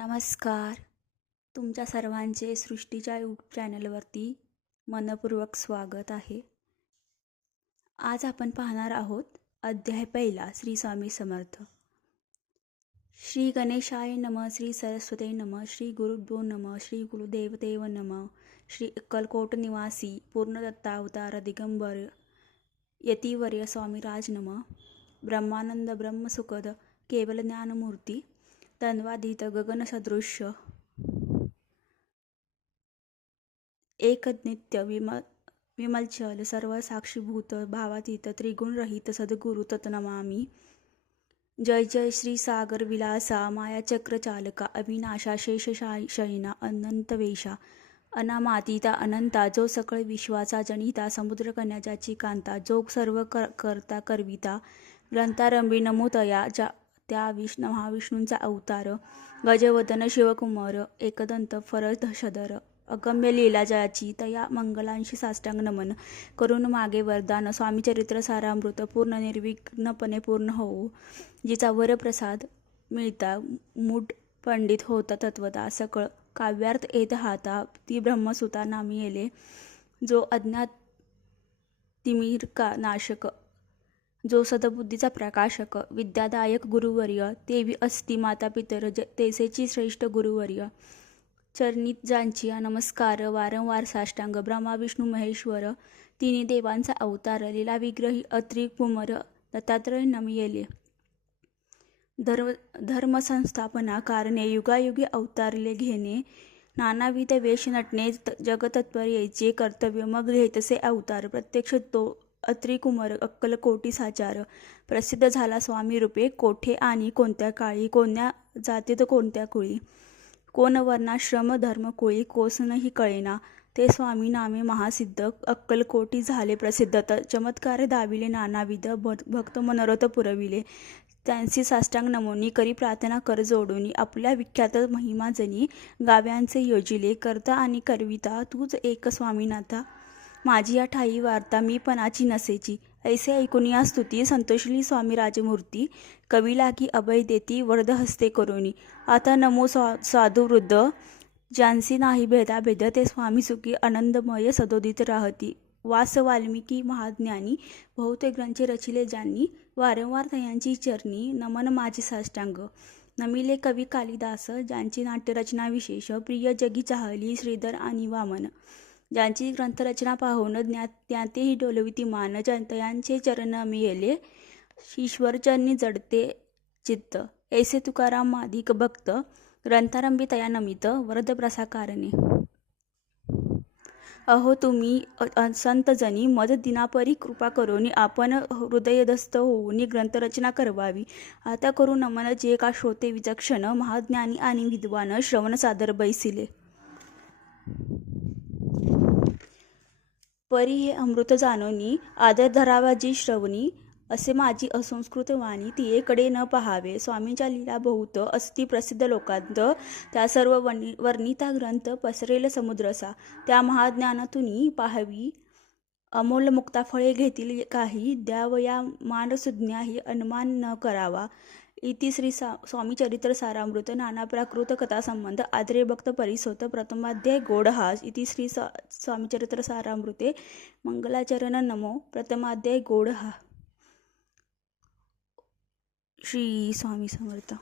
नमस्कार. तुमच्या सर्वांचे सृष्टीच्या यूट्यूब चॅनलवरती मनपूर्वक स्वागत आहे. आज आपण पाहणार आहोत अध्याय पहिला, श्री स्वामी समर्थ. श्री गणेशाय नमः, श्री सरस्वती नमः, श्री गुरुभ्यो नमः, श्री गुरुदेवदेव नमः, श्री अक्कलकोट निवासी पूर्णदत्तावतार दिगंबर यतिवर्य स्वामीराज नमः. ब्रह्मानंद ब्रह्मसुखद केवल ज्ञानमूर्ती तन्वादित गगनसदृश्य एक नित्य विमलचल सर्व साक्षीभूत भावातीत त्रिगुणरहित सद्गुरु तत्नमामि. जय जय श्री सागर विलासा माया चक्र चालका अविनाशा शेष शयना अनंतवेशा अनामातीता अनंता जो सकळ विश्वाचा जनिता समुद्र कन्याची कांता जो सर्व करता करविता ग्रंथारंभी नमोतया त्या महाविष्णूंचा अवतार गजवदन शिवकुमार एकदंत फरदशधर अगम्य लीला जयाची तया मंगलांशी साष्टांग नमन करून मागे वरदान स्वामीचरित्र सारामृत पूर्ण निर्विघ्नपणे पूर्ण होऊ. जिचा वरप्रसाद मिळता मूढ पंडित होता तत्वता सकळ काव्यार्थ येत हाता ती ब्रह्मसुता नामी येले. जो अज्ञात तिमिरका नाशक जो सदबुद्धीचा प्रकाशक विद्यादायक गुरुवर्य तेवी अस्ति माता पितर तेसेची श्रेष्ठ गुरुवर्य चरणी ज्यांची नमस्कार वारंवार साष्टांग ब्रह्मा विष्णू महेश्वर तिन्ही देवांचा अवतार लीला विग्रही अत्रि कुमार दत्तात्रय नमी येले. धर्मसंस्थापना कारणे युगायुगी अवतारले घेणे नानाविध वेश नटणे जगतत्पर्याचे कर्तव्य मग घेतसे अवतार प्रत्यक्ष तो अत्रिकुमार अक्कलकोटी साचार प्रसिद्ध झाला स्वामी रूपे कोठे आणि कोणत्या काळी कोण्या जातीत कोणत्या कुळी कोण वर्णाश्रम धर्म कुळी कोसनही कळेना ते स्वामी नामे महासिद्ध अक्कलकोटी झाले प्रसिद्ध चमत्कार दाविले नानाविध भक्त मनोरथ पुरविले. त्यांची साष्टांग नमोनी करी प्रार्थना कर जोडूनी आपल्या विख्यात महिमाजनी गाव्यांचे योजिले करता आणि करविता तूच एक स्वामीनाथा माझी या ठाई वार्ता मी पणाची नसेची ऐसे ऐकून या स्तुती संतोषली स्वामी राजमूर्ती कवी लागी अभय देती वरद हस्ते करोनी. आता नमो साधू वृद्ध ज्यांसी नाही भेदाभेद ते स्वामी सुखी आनंदमय सदोदित राहती. वास वाल्मिकी महाज्ञानी बहुतेक ग्रंथ रचिले ज्यांनी वारंवार तयांची चरणी नमन माझी साष्टांग. नमिले कवी कालिदास ज्यांची नाट्यरचना विशेष प्रिय जगी चाहली श्रीधर आणि वामन ज्यांची ग्रंथरचना पाहून ज्ञातेही डोलविती मान जनतयांचे चरण मिळेले ईश्वरचरणी जडते चित्त. ऐसे तुकाराम मादिक भक्त ग्रंथारंभी तया नमित वरद प्रसाकारणे. अहो तुम्ही संतजनी मद दिनापरी कृपा करोनी आपण हृदयदस्त होऊनी ग्रंथरचना करवावी. आता करू नमन जे का श्रोते विचक्षण महाज्ञानी आणि विद्वान श्रवण सादर बैसिले. परी हे अमृत जानोनी आदर धरावा जी श्रवणी असे माझी असंस्कृत वाणी तियेकडे न पहावे. स्वामींच्या लीला बहुत अस्ति प्रसिद्ध लोकांत त्या सर्व वर्णिता ग्रंथ पसरेल समुद्रसा त्या महाज्ञानातून पाहावी अमोल मुक्ताफळे घेतील काही द्यावया मान सुज्ञाही अनुमान न करावा. इति श्री स्वामी चरित्र सारामृत नाना प्राकृत कथा संबंध आदरे भक्त परिसोत प्रथमाध्याय गोडहास. इति श्री स्वामी चरित्र सारामृते मंगलाचरण नमो प्रथमाध्याय गोडहा. श्री स्वामी समर्थ.